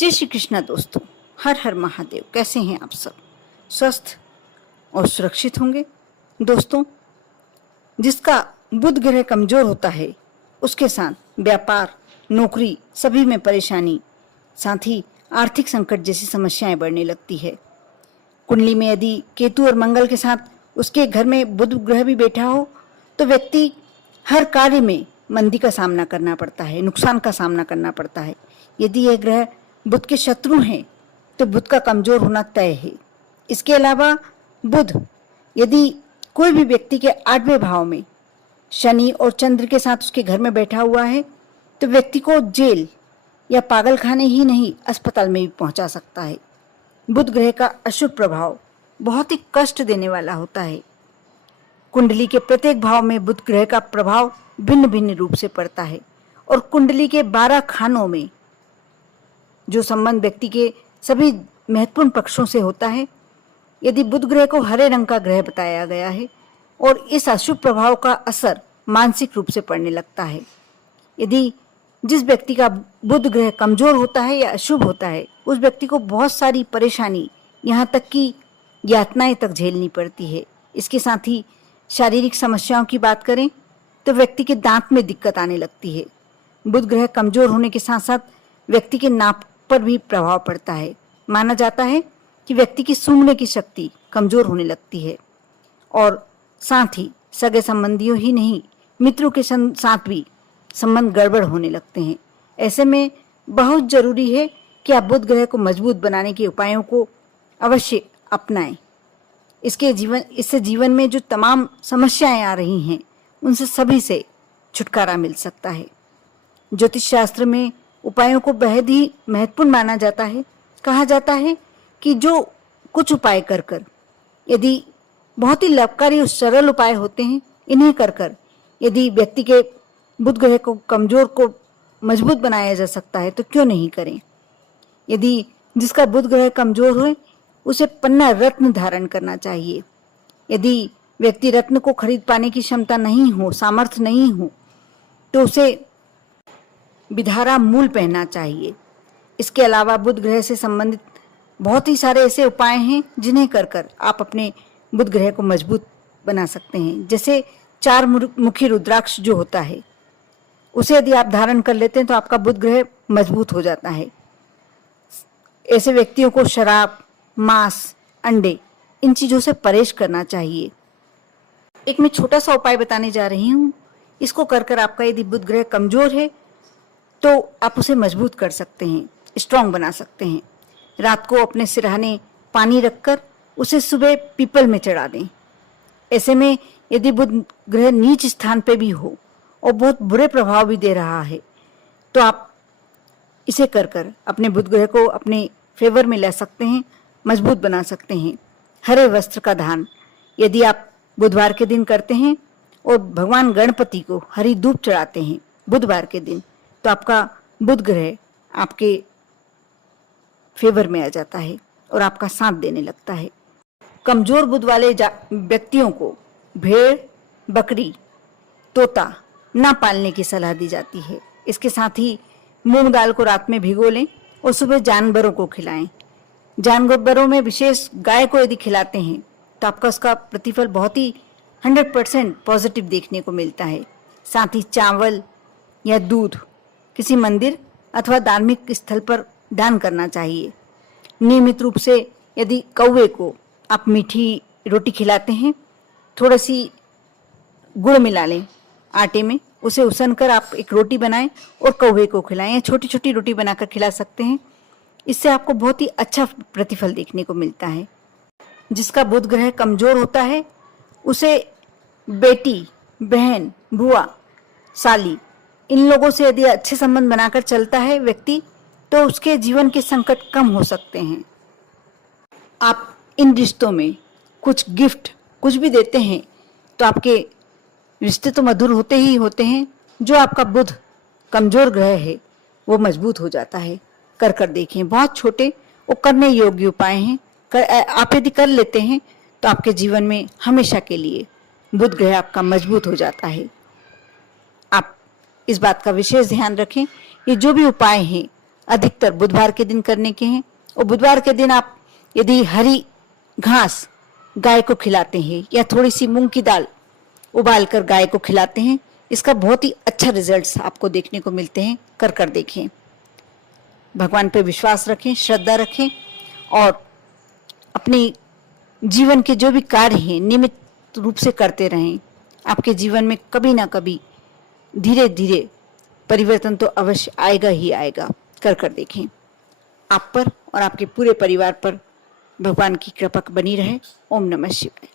जय श्री कृष्णा दोस्तों। हर हर महादेव। कैसे हैं आप सब? स्वस्थ और सुरक्षित होंगे। दोस्तों, जिसका बुध ग्रह कमजोर होता है उसके साथ व्यापार, नौकरी सभी में परेशानी, साथ ही आर्थिक संकट जैसी समस्याएं बढ़ने लगती है। कुंडली में यदि केतु और मंगल के साथ उसके घर में बुध ग्रह भी बैठा हो तो व्यक्ति हर कार्य में मंदी का सामना करना पड़ता है, नुकसान का सामना करना पड़ता है। यदि यह ग्रह बुध के शत्रु हैं तो बुध का कमजोर होना तय है। इसके अलावा बुध यदि कोई भी व्यक्ति के 8वें भाव में शनि और चंद्र के साथ उसके घर में बैठा हुआ है तो व्यक्ति को जेल या पागल खाने ही नहीं, अस्पताल में भी पहुंचा सकता है। बुध ग्रह का अशुभ प्रभाव बहुत ही कष्ट देने वाला होता है। कुंडली के प्रत्येक भाव में बुध ग्रह का प्रभाव भिन्न भिन्न रूप से पड़ता है और कुंडली के 12 खानों में जो संबंध व्यक्ति के सभी महत्वपूर्ण पक्षों से होता है, यदि बुध ग्रह को हरे रंग का ग्रह बताया गया है और इस अशुभ प्रभाव का असर मानसिक रूप से पड़ने लगता है। यदि जिस व्यक्ति का बुध ग्रह कमजोर होता है या अशुभ होता है उस व्यक्ति को बहुत सारी परेशानी, यहाँ तक कि यातनाएं तक झेलनी पड़ती है। इसके साथ ही शारीरिक समस्याओं की बात करें तो व्यक्ति के दांत में दिक्कत आने लगती है। बुध ग्रह कमजोर होने के साथ साथ व्यक्ति के नाक पर भी प्रभाव पड़ता है। माना जाता है कि व्यक्ति की सूंघने की शक्ति कमजोर होने लगती है और साथ ही सगे संबंधियों ही नहीं, मित्रों के साथ भी संबंध गड़बड़ होने लगते हैं। ऐसे में बहुत जरूरी है कि आप बुध ग्रह को मजबूत बनाने के उपायों को अवश्य अपनाएं। इससे जीवन में जो तमाम समस्याएं आ रही हैं उनसे सभी से छुटकारा मिल सकता है। ज्योतिष शास्त्र में उपायों को बेहद ही महत्वपूर्ण माना जाता है। कहा जाता है कि जो कुछ उपाय कर कर, यदि बहुत ही लाभकारी और सरल उपाय होते हैं, इन्हें कर कर यदि व्यक्ति के बुध ग्रह को कमजोर को मजबूत बनाया जा सकता है तो क्यों नहीं करें। यदि जिसका बुध ग्रह कमजोर हो उसे पन्ना रत्न धारण करना चाहिए। यदि व्यक्ति रत्न को खरीद पाने की क्षमता नहीं हो, सामर्थ्य नहीं हो, तो उसे विधारा मूल पहनना चाहिए। इसके अलावा बुध ग्रह से संबंधित बहुत ही सारे ऐसे उपाय हैं जिन्हें कर कर आप अपने बुध ग्रह को मजबूत बना सकते हैं। जैसे 4 मुखी रुद्राक्ष जो होता है उसे यदि आप धारण कर लेते हैं तो आपका बुध ग्रह मजबूत हो जाता है। ऐसे व्यक्तियों को शराब, मांस, अंडे इन चीजों से परहेज करना चाहिए। एक मैं छोटा सा उपाय बताने जा रही हूँ। इसको कर कर आपका यदि बुध ग्रह कमजोर है तो आप उसे मजबूत कर सकते हैं, स्ट्रांग बना सकते हैं। रात को अपने सिरहाने पानी रखकर उसे सुबह पीपल में चढ़ा दें। ऐसे में यदि बुध ग्रह नीच स्थान पे भी हो और बहुत बुरे प्रभाव भी दे रहा है तो आप इसे कर कर अपने बुध ग्रह को अपने फेवर में ला सकते हैं, मजबूत बना सकते हैं। हरे वस्त्र का दान यदि आप बुधवार के दिन करते हैं और भगवान गणपति को हरी धूप चढ़ाते हैं बुधवार के दिन तो आपका बुध ग्रह आपके फेवर में आ जाता है और आपका साथ देने लगता है। कमजोर बुध वाले व्यक्तियों को भेड़, बकरी, तोता ना पालने की सलाह दी जाती है। इसके साथ ही मूंग दाल को रात में भिगो लें और सुबह जानवरों को खिलाएं। जानवरों में विशेष गाय को यदि खिलाते हैं तो आपका उसका प्रतिफल बहुत ही 100% पॉजिटिव देखने को मिलता है। साथ ही चावल या दूध किसी मंदिर अथवा धार्मिक स्थल पर दान करना चाहिए। नियमित रूप से यदि कौवे को आप मीठी रोटी खिलाते हैं, थोड़ी सी गुड़ मिला लें आटे में, उसे उसन कर आप एक रोटी बनाएं और कौवे को खिलाएं या छोटी छोटी रोटी बनाकर खिला सकते हैं। इससे आपको बहुत ही अच्छा प्रतिफल देखने को मिलता है। जिसका बुध ग्रह कमजोर होता है उसे बेटी, बहन, बुआ, साली इन लोगों से यदि अच्छे संबंध बनाकर चलता है व्यक्ति तो उसके जीवन के संकट कम हो सकते हैं। आप इन रिश्तों में कुछ गिफ्ट कुछ भी देते हैं तो आपके रिश्ते तो मधुर होते ही होते हैं। जो आपका बुध कमजोर ग्रह है वो मजबूत हो जाता है। कर कर देखें, बहुत छोटे और करने योग्य उपाय हैं। आप यदि कर लेते हैं तो आपके जीवन में हमेशा के लिए बुध ग्रह आपका मजबूत हो जाता है। आप इस बात का विशेष ध्यान रखें, ये जो भी उपाय हैं अधिकतर बुधवार के दिन करने के हैं। और बुधवार के दिन आप यदि हरी घास गाय को खिलाते हैं या थोड़ी सी मूंग की दाल उबाल कर गाय को खिलाते हैं, इसका बहुत ही अच्छा रिजल्ट्स आपको देखने को मिलते हैं। कर देखें। भगवान पे विश्वास रखें, श्रद्धा रखें और अपने जीवन के जो भी कार्य हैं नियमित रूप से करते रहें। आपके जीवन में कभी ना कभी धीरे धीरे परिवर्तन तो अवश्य आएगा ही आएगा। कर देखें। आप पर और आपके पूरे परिवार पर भगवान की कृपा बनी रहे। ओम नमः शिवाय।